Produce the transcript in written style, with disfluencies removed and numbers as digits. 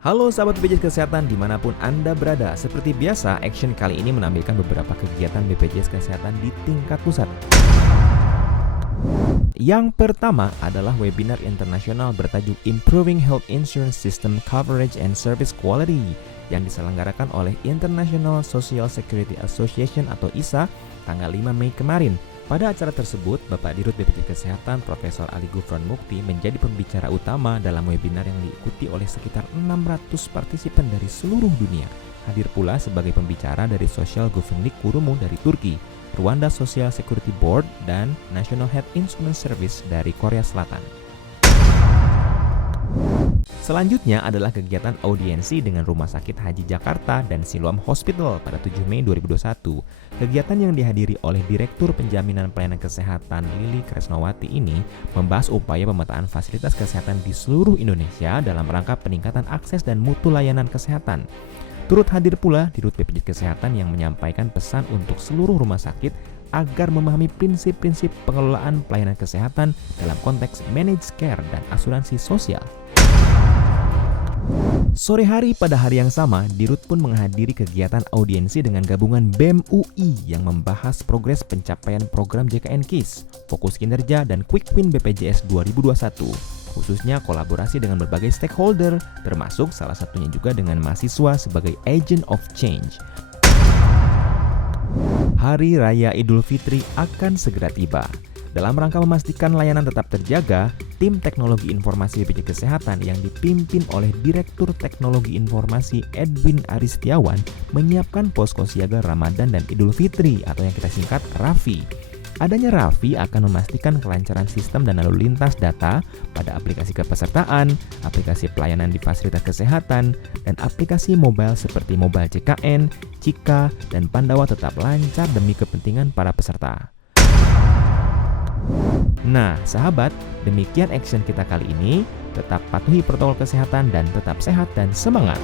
Halo sahabat BPJS Kesehatan dimanapun Anda berada. Seperti biasa, Action kali ini menampilkan beberapa kegiatan BPJS Kesehatan di tingkat pusat. Yang pertama adalah webinar internasional bertajuk Improving Health Insurance System Coverage and Service Quality yang diselenggarakan oleh International Social Security Association atau ISA tanggal 5 Mei kemarin. Pada acara tersebut, Bapak Dirut BPJS Kesehatan Profesor Ali Gufron Mukti menjadi pembicara utama dalam webinar yang diikuti oleh sekitar 600 partisipan dari seluruh dunia. Hadir pula sebagai pembicara dari Social Güvenlik Kurumu dari Turki, Rwanda Social Security Board, dan National Health Insurance Service dari Korea Selatan. Selanjutnya adalah kegiatan audiensi dengan Rumah Sakit Haji Jakarta dan Siloam Hospital pada 7 Mei 2021. Kegiatan yang dihadiri oleh Direktur Penjaminan Pelayanan Kesehatan Lili Kresnawati ini membahas upaya pemetaan fasilitas kesehatan di seluruh Indonesia dalam rangka peningkatan akses dan mutu layanan kesehatan. Turut hadir pula Dirut BPJS Kesehatan yang menyampaikan pesan untuk seluruh rumah sakit agar memahami prinsip-prinsip pengelolaan pelayanan kesehatan dalam konteks managed care dan asuransi sosial. Sore hari pada hari yang sama, Dirut pun menghadiri kegiatan audiensi dengan gabungan BEM UI yang membahas progres pencapaian program JKN KIS, fokus kinerja dan quick win BPJS 2021, khususnya kolaborasi dengan berbagai stakeholder, termasuk salah satunya juga dengan mahasiswa sebagai agent of change. Hari Raya Idul Fitri akan segera tiba. Dalam rangka memastikan layanan tetap terjaga, tim teknologi informasi BPJS Kesehatan yang dipimpin oleh Direktur Teknologi Informasi Edwin Aristiawan menyiapkan posko siaga Ramadan dan Idul Fitri atau yang kita singkat RAFI. Adanya RAFI akan memastikan kelancaran sistem dan lalu lintas data pada aplikasi kepesertaan, aplikasi pelayanan di fasilitas kesehatan, dan aplikasi mobile seperti Mobile CKN, Cika, dan Pandawa tetap lancar demi kepentingan para peserta. Nah, sahabat, demikian action kita kali ini. Tetap patuhi protokol kesehatan dan tetap sehat dan semangat.